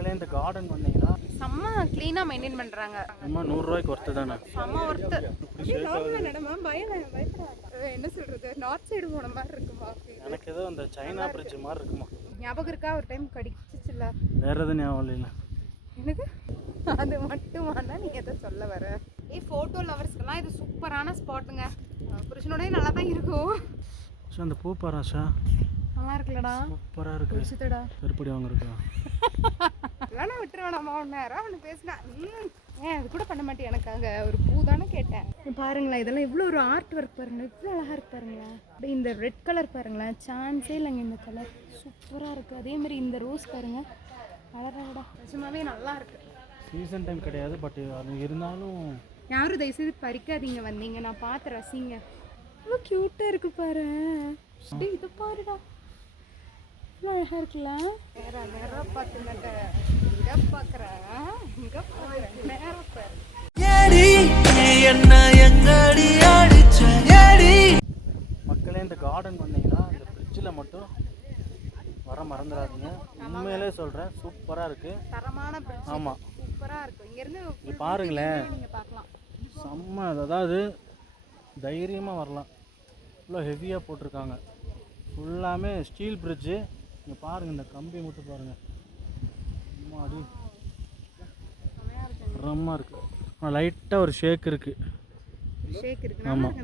மக்களே இந்த கார்டன் வந்தீங்கன்னா செம்ம க்ளீனாக மெயின்டைன் பண்ணுறாங்க. நம்ம 100 ரூபாய்க்கு ஒர்த்து தானே. செம்ம ஒர்த்து. என்ன சொல்கிறது, நார்த் சைடு போன மாதிரி இருக்குமா? எனக்கு ஏதோ அந்த சைனா பிரிட்ஜ் மாதிரி இருக்குமா. ஞாபகம் இருக்கா ஒரு டைம் கடிச்சிச்சுல? வேற எதுவும் ஞாபகம் இல்லை எனக்கு. அது மட்டுமானா நீங்கள் எதை சொல்ல வர? ஃபோட்டோ லவர்ஸ்க்கெல்லாம் இது சூப்பரான ஸ்பாட்டுங்க. புருஷனோடய நல்லா தான் இருக்கும். அந்த பூ பாராஷா நல்லா இருக்குல்லடா, சூப்பராக இருக்கு. சுத்தடா பெருப்படி வாங்குறதா வேணா விட்டுரு வேணாமா? நேரம் அவனு பேசினா ஏன் அது கூட பண்ண மாட்டேன். எனக்காக ஒரு பூ தானே கேட்டேன். பாருங்களேன், இதெல்லாம் இவ்வளோ ஒரு ஆர்ட் ஒர்க் பாருங்கள், இவ்வளோ அழகாக இருக்கு பாருங்களேன். அப்படியே இந்த ரெட் கலர் பாருங்களேன், சான்ஸே இல்லைங்க. இந்த கலர் சூப்பராக இருக்குது. அதே மாதிரி இந்த ரோஸ் பாருங்கள், அழகாக நிஜமாவே நல்லா இருக்கு. சீசன் டைம் கிடையாது, பட் அது இருந்தாலும் யாரும் தயவுசெய்து பறிக்காதீங்க, வந்தீங்க நான் பார்த்து ரசிங்க. இவ்வளோ க்யூட்டாக இருக்குது பாரு. அப்படியே இதை பாருடா, இவ்வளோ அழகாக இருக்குல்ல. நேரம் பார்த்துங்க, இங்கே பார்க்குறேன், இங்கே பார்க்குறேன், நேரம் பாரு. மக்களே இந்த கார்டன் வந்தீங்கன்னா இந்த பிரிட்ஜில் மட்டும் வர மறந்துடாதீங்க. உண்மையிலே சொல்கிறேன், சூப்பராக இருக்குது. தரமான பிரிட்ஜ். ஆமாம், சூப்பராக இருக்கும். இங்கேருந்து பாருங்களேன், நீங்கள் பார்க்கலாம். செம்ம. அதாவது தைரியமாக வரலாம். இவ்வளோ ஹெவியாக போட்டிருக்காங்க. ஃபுல்லாமே ஸ்டீல் பிரிட்ஜு. இங்கே பாருங்கள், இந்த கம்பி மட்டும் பாருங்கள், அடி ரம்மா இருக்குது. ஆனால் லைட்டாக ஒரு ஷேக் இருக்குது. ஆமாம்,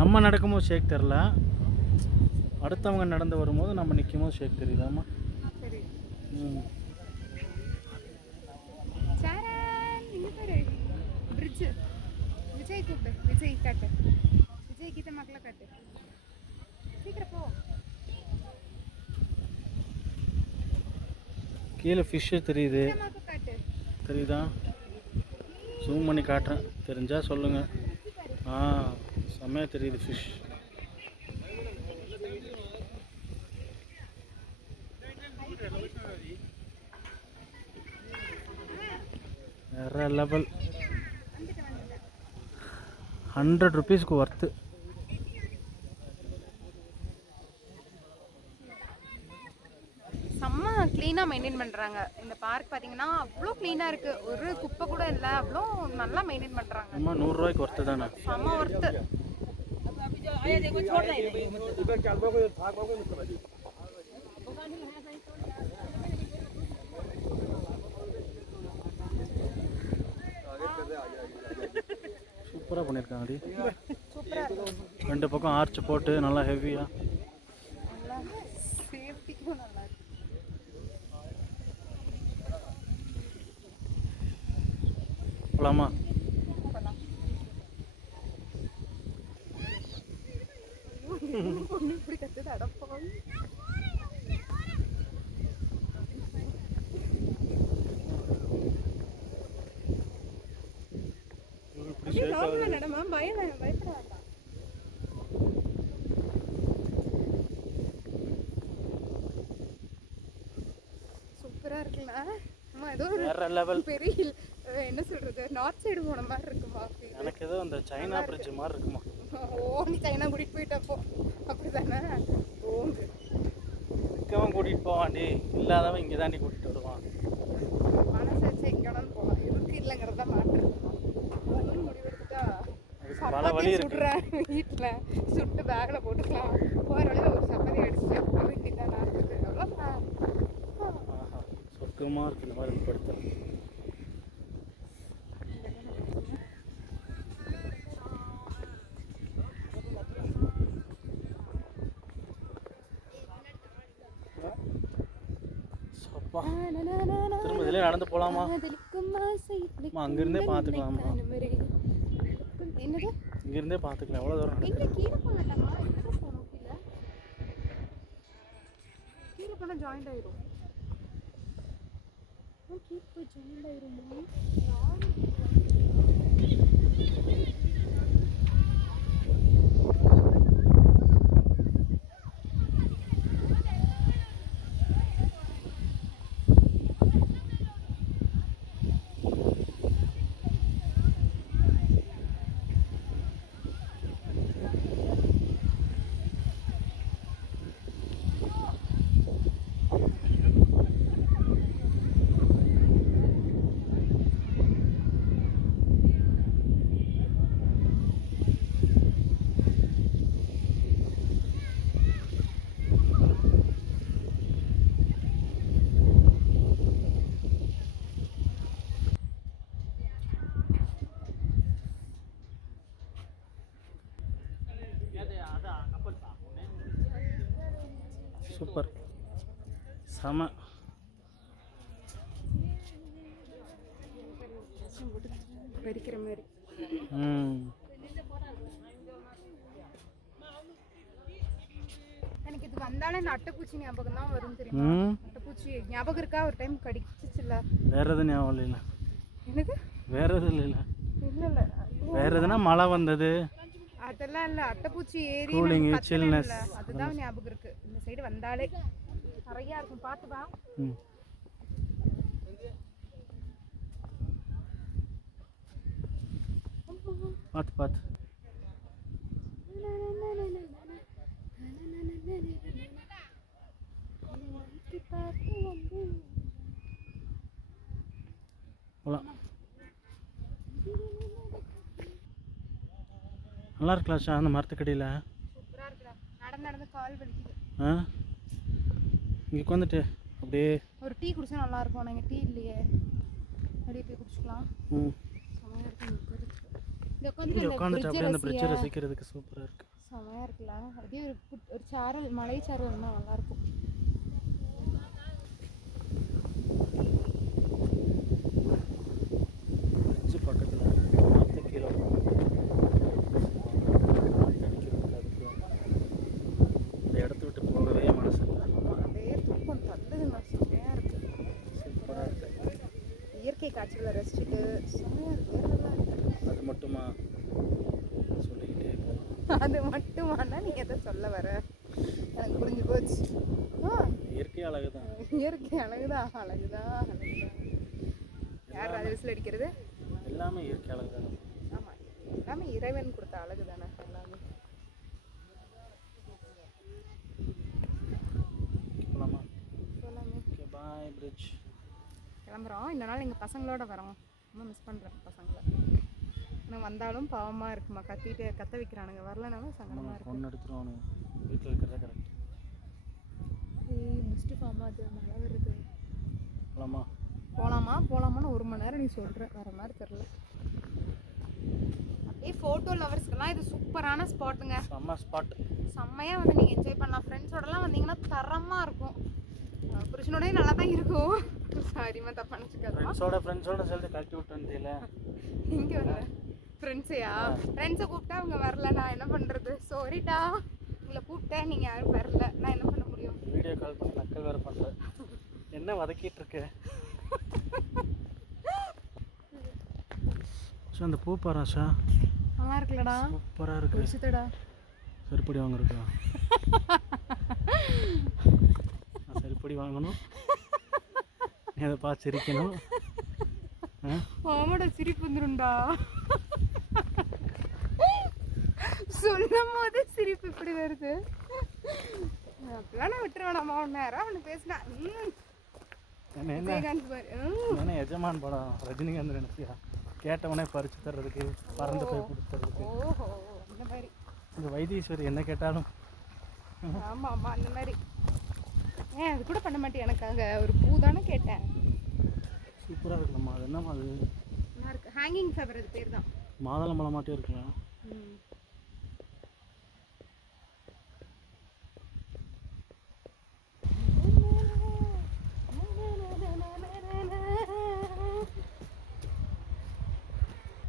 நம்ம நடக்கும்போது ஷேக் தெரில, அடுத்தவங்க நடந்து வரும்போது நம்ம நிற்கும் போது ஷேக் தெரியுதாம்மா. விஜய் கூப்பிடு, விஜய் காட்டு, விஜய் கீத மக்களை காட்டு, சீக்கிரம் போ. கீழே ஃபிஷ்ஷு தெரியுது, தெரியுதா? ஜூம் பண்ணி காட்டுறேன், தெரிஞ்சால் சொல்லுங்கள். செம்மையாக தெரியுது ஃபிஷ். வேற லெவல். 100 ருபீஸ்க்கு ஒர்த்து. செம்ம க்ளீனாக மெயின்டைன் பண்ணுறாங்க. இந்த பார்க் பார்த்தீங்கன்னா அவ்வளோ க்ளீனாக இருக்குது, ஒரு குப்பை கூட இல்லை, அவ்வளோ நல்லா மெயின்டைன் பண்ணுறாங்க. நம்ம 100 ரூபாய்க்கு ஒர்த்து தானே. செம்ம ஒர்த்து. சூப்பராக பண்ணியிருக்காங்க. சூப்பராக இருக்கும். 2 பக்கம் ஆர்ச் போட்டு நல்லா ஹெவியாக. சேஃப்டிக்கும் நல்லா இருக்கு. போலாமா? இப்படி கத்துது, அடப்பாவி. சூப்பரா இருக்குல்ல. அம்மா ஏதோ வேற லெவல். பெரிய என்ன சொல்றது, நார்த் சைடு போன மாதிரி இருக்குமா? எனக்கு ஏதோ அந்த சைனா பிரிட்ஜ் மாதிரி இருக்குமா. நீ சைனா கூட்டிட்டு போயிட்டப்போ அப்படிதானே? இருக்கவன் கூட்டிகிட்டு போவான்டி, இல்லாதவன் இங்கே தாண்டி கூட்டிகிட்டு வருவான். மனசாச்சு எங்கேனாலும் போகலாம், இருக்கு இல்லைங்கிறத மாட்டு முடிவெடுத்துட்டா. பல வழி இருக்கு. சுடுறேன் வீட்டில், சுட்டு பேக்கில் போட்டுக்கலாம். போகிற வழியில் ஒரு சப்பாத்தி அடிச்சுட்டு வீட்டுதான் நடக்குது. அவ்வளோதான். சொர்க்கமாக இருக்குது இந்த மாதிரி படுத்த. திரும்ப இதிலே நடந்து போகலாமா? அங்கிருந்தே பார்த்துக்கலாமா? என்னது? இங்கிருந்தே பார்த்துக்கலாம். எவ்வளோ தூரம் எங்கே கீழே போகலாமா? எங்கே போகணும்? கீழே கீழே போனால் ஜாயிண்ட் ஆயிரும். கீழே போய் ஜாயிண்ட் ஆயிருமா? சூப்பர், செம. பறிக்கிற மாதிரி. எனக்கு இது வந்தாலே இந்த அட்டைப்பூச்சி ஞாபகம் தான் வரும் தெரியுமா? அட்டைப்பூச்சி ஞாபகம் இருக்கா? ஒரு டைம் கடிச்சிச்சுல. வேற எதுவும் ஞாபகம் இல்லை. எனக்கு வேற எதுவும் இல்லை. இல்லை இல்லை, வேற எதுனா மழை வந்தது அதெல்லாம் இல்லை. அட்டைப்பூச்சி ஏறி கூலிங், சில்னஸ், அதுதான் ஞாபகம் இருக்கு. இந்த சைடு வந்தாலே நிறையா இருக்கும். பார்த்து வா. பார்த்து பார்த்து. போலாம். நல்லா இருக்கலாம் ஷா அந்த மரத்துக்கடியில். சூப்பராக இருக்குடா. நடந்து நடந்து கால் வலிக்குது. இங்கே உட்காந்துட்டு அப்படியே ஒரு டீ குடிச்சா நல்லா இருக்கும். நாங்கள் டீ இல்லையே, அப்படியே போய் குடிச்சிக்கலாம். செமையாக இருக்கு. இங்கே உட்காந்துட்டு அப்படியே அந்த பிரிட்ஜை ரசிக்கிறதுக்கு சூப்பராக இருக்கு. செமையாக இருக்குல்ல. அப்படியே ஒரு சாரல், மலை சாரல் இருந்தால் நல்லாயிருக்கும். பிரிட்ஜு பக்கத்தில் மரத்து கீழே இந்த இடத்த விட்டு போகவே மனசு இல்லை. அப்படியே தூக்கம் தள்ளுதுங்க. செமையாக இருக்கு. சூப்பராக இருக்கு. இயற்கை காட்சிகளை ரசிச்சுட்டு செமையாக இருக்கு. வேறு நல்லா இருக்கு. அது மட்டுமா சொல்லிக்கிட்டே போகலாம். அது மட்டுமானா நீ எதை சொல்ல வர? எனக்கு புரிஞ்சு போச்சு. இயற்கை அழகு தான். இயற்கை அழகுதான், அழகுதான், அழகுதான். யார் அது விசில் அடிக்கிறது? எல்லாமே இயற்கை அழகு தான். ஆமாம், எல்லாமே இறைவன் கொடுத்த அழகு தானே எல்லாமே. போகலாமா? சொல்லாமே. ஓகே, பாய் பிரிட்ஜ். கிளம்புறோம். இந்த நாள் எங்கள் பசங்களோட வரோம். ரொம்ப மிஸ் பண்ணுறேன் பசங்களை. ஆனால் வந்தாலும் பாவமாக இருக்குமா, கத்த வைக்கிறானுங்க. வரலனாலும் சங்கடமாக இருக்கும். ஒன்று எடுத்துருவானு வீட்டில் இருக்கிறதா கரெக்ட். மிஸ்டு ஃபார்மாக அது மழை வருது. போகலாமா? போகலாமான்னு 1 மணி நேரம் நீ சொல்கிற, வர மாதிரி தெரில. அப்படியே ஃபோட்டோ லவர்ஸ்க்கெல்லாம் இது சூப்பரான ஸ்பாட்டுங்க. செம்ம ஸ்பாட். செம்மையாக வந்து நீங்கள் என்ஜாய் பண்ணலாம். ஃப்ரெண்ட்ஸோடலாம் வந்தீங்கன்னா தரமாக இருக்கும். புருஷனோடய நல்லா தான் இருக்கும். சாரிம்மா, தப்பா நினச்சிக்காதா. ஃப்ரெண்ட்ஸோட சேர்த்து கழட்டி விட்டு வந்தீங்களே. இங்கே வரல ஃப்ரெண்ட்ஸையா? ஃப்ரெண்ட்ஸை கூப்பிட்டா அவங்க வரல, நான் என்ன பண்ணுறது? சாரிடா, உங்களை கூப்பிட்டேன், நீங்கள் யாரும் வரல, நான் என்ன பண்ண முடியும்? வீடியோ கால் பண்ணி நக்கல் வேறு பண்ணுறேன். என்ன வதக்கிட்டு இருக்கு? ஷா அந்த பூ பாரா ஷா, நல்லா இருக்குல்லடா, சூப்பராக இருக்கு. வச்சுதடா, செருப்படி வாங்கிருக்கா? செருப்படி வாங்கணும், எதை பார்த்து சிரிக்கணும். ஆமாடா, சிரிப்பு வந்துடும்டா. சொல்லும் போது சிரிப்பு இப்படி வருது. அப்படிலாம் நான் விட்டுருவேணாமா? நேரம் அவனு பேசினா என்ன எஜமான் படம் ரஜினிகாந்த் நினைச்சியா? கேட்டவனே பறிச்சு தர்றதுக்கு, பறந்து போய் கொடுத்துறதுக்கு. ஓஹோ, அந்த மாதிரி. இந்த வைத்தீஸ்வரி என்ன கேட்டாலும். ஆமாம் ஆமாம், அந்த மாதிரி. அது கூட பண்ண மாட்டேன். எனக்காக ஒரு பூ தானே கேட்டேன். சூப்பராக இருக்குல்லம்மா. அது என்னம்மா அது? நல்லா இருக்கு. ஹேங்கிங் ஃப்ளவர், அது பேர் தான். மாதுளை மலை மாட்டே இருக்கலாம்.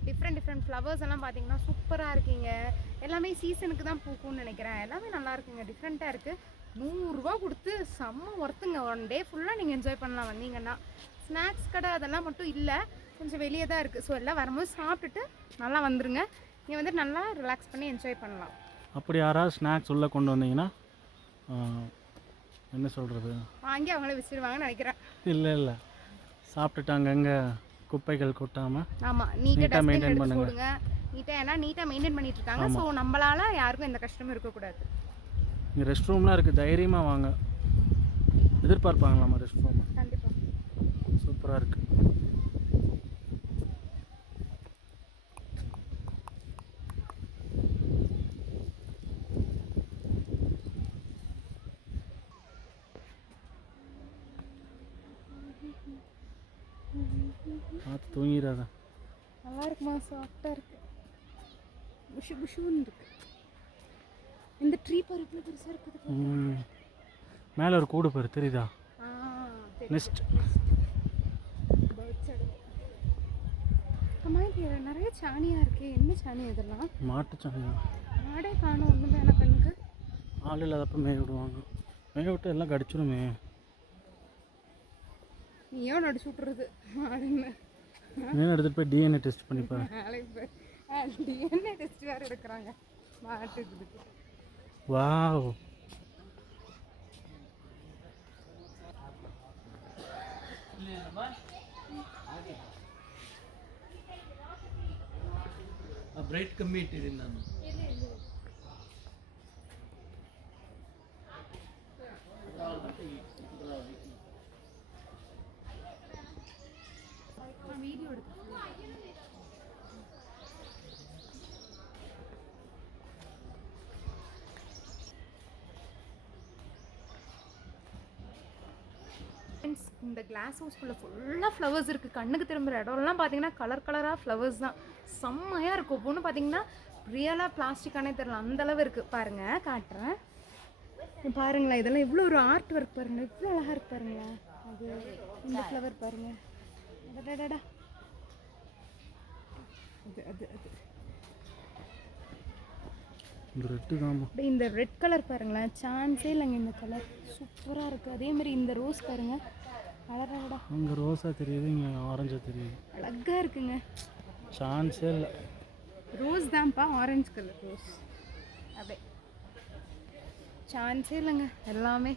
டிஃப்ரெண்ட் ஃப்ளவர்ஸ் எல்லாம் பார்த்தீங்கன்னா சூப்பராக இருக்குங்க. எல்லாமே சீசனுக்கு தான் பூக்கும்னு நினைக்கிறேன். எல்லாமே நல்லா இருக்குங்க, டிஃப்ரெண்ட்டாக இருக்குது. 100 ரூபா கொடுத்து செம்ம ஒர்த்துங்க. 1 டே ஃபுல்லாக நீங்கள் என்ஜாய் பண்ணலாம் வந்தீங்கன்னா. ஸ்நாக்ஸ் கடை அதெல்லாம் மட்டும் இல்லை, கொஞ்சம் வெளியே தான் இருக்குது. ஸோ எல்லாம் வரும்போது சாப்பிட்டுட்டு நல்லா வந்துடுங்க. நீங்கள் வந்து நல்லா ரிலாக்ஸ் பண்ணி என்ஜாய் பண்ணலாம். அப்படி யாராவது ஸ்நாக்ஸ் உள்ளே கொண்டு வந்தீங்கன்னா என்ன சொல்கிறது, வாங்கி அவங்களே வச்சுருவாங்கன்னு நினைக்கிறேன். இல்லை சாப்பிட்டுட்டு அங்கங்கே குப்பைகள் கொட்டாமல் ஆமாம், நீட்டாக மெயின்டைன் பண்ணுங்க. நீட்டாக மெயின்டைன் பண்ணிட்டு இருக்காங்க. ஸோ நம்மளால யாருக்கும் எந்த கஷ்டமும் இருக்கக்கூடாது. இங்கே ரெஸ்ட் ரூம்லாம் இருக்குது, தைரியமாக வாங்க. எதிர்பார்ப்பாங்களாம்மா ரெஸ்ட் ரூம்? கண்டிப்பாக சூப்பராக இருக்குது. பார்த்து தூங்கிடாத. நல்லா இருக்குமா, சாஃப்டாக இருக்குது, புஷுன்னு இருக்குது. இந்த ட்ரீ பாரு இவ்வளோ பெருசாக இருக்குது. மேலே ஒரு கூடு பாரு தெரியுதா? ஆ நெக்ஸ்ட் பேர்ட்ஸ் எடுத்து அம்மா இது நிறைய சாணியா இருக்கு. என்ன சாணி இதெல்லாம்? மாட்டு சாணி. மாடே காணும் ஒன்றுமே எனக்கு கண்ணுக்கு. ஆள் இல்லாதப்ப மேய விடுவாங்க. மேய விட்டு எல்லாம் கடிச்சிருமே. நீயோ நடிச்சு விட்றது மாடுன்னு. மீன் எடுத்துகிட்டு போய் டிஎன்ஏ டெஸ்ட் பண்ணிப்பேன். நாளைக்கு டிஎன்ஏ டெஸ்ட் வேறு எடுக்கிறாங்க மாட்டுக்கு. வாவ். ಬ್ರೈಟ್ ಕಮ್ಮಿ ಇಟ್ಟಿದ್ದೀನಿ ನಾನು. வீடியோ எடுத்து இந்த கிளாஸ் ஹவுஸ்குள்ளே ஃபுல்லாக ஃப்ளவர்ஸ் இருக்குது. கண்ணுக்கு திரும்புகிற இடம்லாம் பார்த்தீங்கன்னா கலர் கலராக ஃப்ளவர்ஸ் தான். செம்மையாக இருக்கும். ஒவ்வொன்று பார்த்தீங்கன்னா ரியலாக பிளாஸ்டிக்கானே தெரியல அந்தளவு இருக்குது. பாருங்கள் காட்டுறேன் பாருங்களேன். இதெல்லாம் இவ்வளோ ஒரு ஆர்ட் ஒர்க் பாருங்கள். இவ்வளோ அழகாக இருக்கு பாருங்களேன். அது இந்த ஃப்ளவர் பாருங்கள். அடடடா அது அது அது இந்த ரெட்டு தாமா. இந்த ரெட் கலர் பாருங்களேன். சான்ஸே இல்லைங்க. இந்த கலர் சூப்பராக இருக்குது. அதே மாதிரி இந்த ரோஸ் பாருங்கள். அழகாடா அங்கே ரோஸாக தெரியுது, இங்கே ஆரஞ்சாக தெரியுது. அழகாக இருக்குங்க. சான்ஸே இல்லை. ரோஸ் தான்ப்பா, ஆரஞ்சு கலர் ரோஸ். அப்படியே சான்ஸே இல்லைங்க. எல்லாமே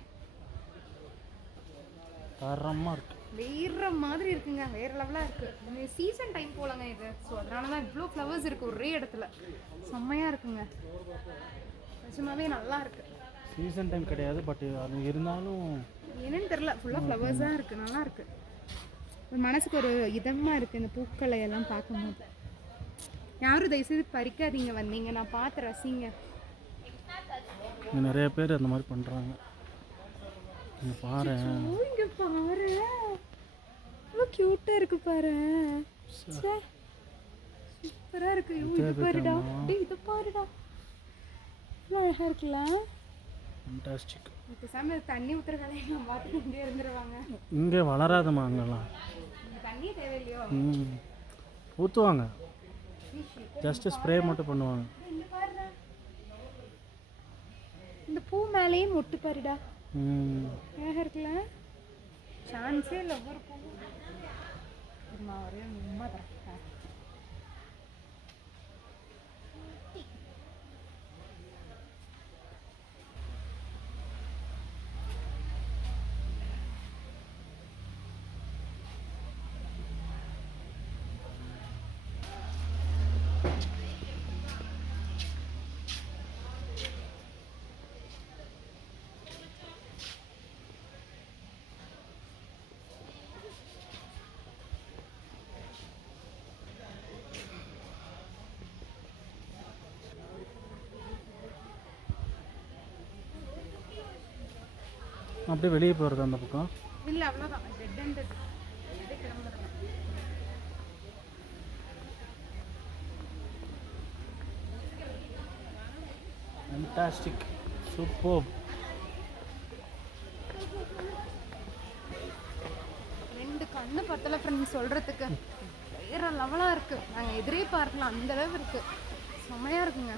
தரமாக இருக்கு. வேற மாதிரி இருக்குங்க. வேற லெவலாக இருக்குது. சீசன் டைம் போலங்க இது. ஸோ அதனால தான் இவ்வளோ ஃப்ளவர்ஸ் இருக்குது ஒரே இடத்துல. செம்மையாக இருக்குங்க. நிஜமாவே நல்லா இருக்கு. சீசன் டைம் கிடையாது, பட் அது இருந்தாலும் என்னன்னு தெரில. ஃபுல்லாக ஃப்ளவர்ஸாக இருக்குது. நல்லா இருக்குது. ஒரு மனசுக்கு ஒரு இதமாக இருக்குது இந்த பூக்களை எல்லாம் பார்க்கும்போது. யாரும் தயவுசெய்து பறிக்காதீங்க, வந்தீங்க நான் பார்த்து ரசிங்க. இங்கே நிறைய பேர் அந்த மாதிரி பண்ணுறாங்க. இங்கே பாரு, இங்கே பாரு இவ்வளோ க்யூட்டாக இருக்கு பாரு. சூப்பராக இருக்கு. இது பாருடா, இது பாருடா, இவ்வளோ அழகாக இருக்குல்ல. ஃபண்டாஸ்டிக். இப்போ சாமி தண்ணி ஊற்றுற வேலையை நான் பார்த்து இங்கே இருந்துருவாங்க. இங்கே வளராதம்மா அங்கெல்லாம். தண்ணியே தேவையில்லையோ? ஊற்றுவாங்க, ஜஸ்ட்டு ஸ்ப்ரே மட்டும் பண்ணுவாங்க. இந்த பூ மேலேயும் மொட்டு பாருடா, அழகாக இருக்குல்ல. சான்ஸே இல்லை. ஒவ்வொரு பூ ஒரே உண்மை தான். அப்படியே வெளியே போகிறது அந்த பக்கம் இல்லை, அவ்வளோதான். டெட் அண்ட் கிளம்புறேன். Fantastic, super. ரெண்டு கண்ணு பத்தலை ஃப்ரெண்ட்ஸ் சொல்கிறதுக்கு. வேறு லெவலாக இருக்குது. நாங்கள் எதிரே பார்க்கலாம், அந்தளவு இருக்குது. செம்மையாக இருக்குங்க.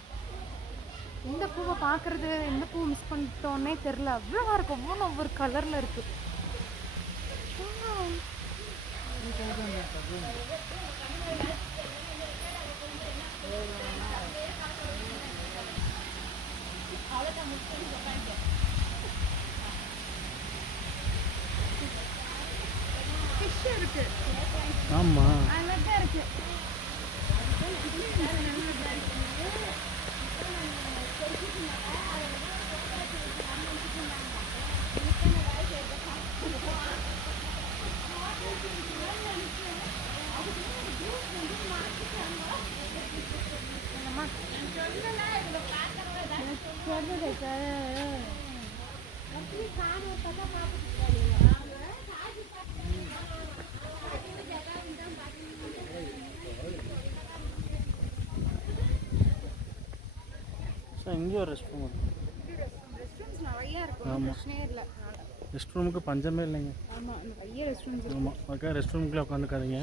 இந்த பூவை பார்க்குறது, எந்த பூவை மிஸ் பண்ணிட்டோன்னே தெரில. அவ்வளோவா இருக்கும். ஒவ்வொரு கலரில் இருக்குது. ஃபிஷ் இருக்கு. ஆமாம், அழகா இருக்கு. ஸோ இங்கேயும் ஒரு ரெஸ்ட் ரூம் ரெஸ்ட் ரூம்ஸ் நிறையா இருக்கும். பிரச்சனையே இல்லை. ரெஸ்ட் ரூமுக்கு பஞ்சமே இல்லைங்க. ஆமாம், நிறைய ரெஸ்டாரண்ட்ஸ் ஆமாம், அதுக்காக ரெஸ்ட் ரூமுக்குள்ளே உட்காந்துக்காதீங்க.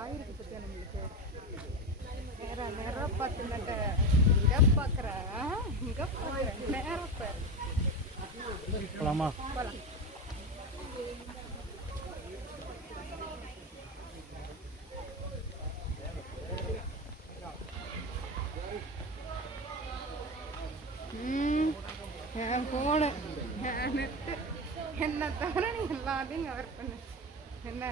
ஆயிருக்கு பற்றியா நம்மளுக்கு நேரம் நேரம் பார்த்து நட்ட இங்கே பார்க்குறேன், இங்கே பார்க்குறேன், நேரம் பாரு. போகலாமா? போகலாம். என் ஃபோனு, என் நெட்டு, என்னை தவிர நீ எல்லாத்தையும் கவர் பண்ணு. என்ன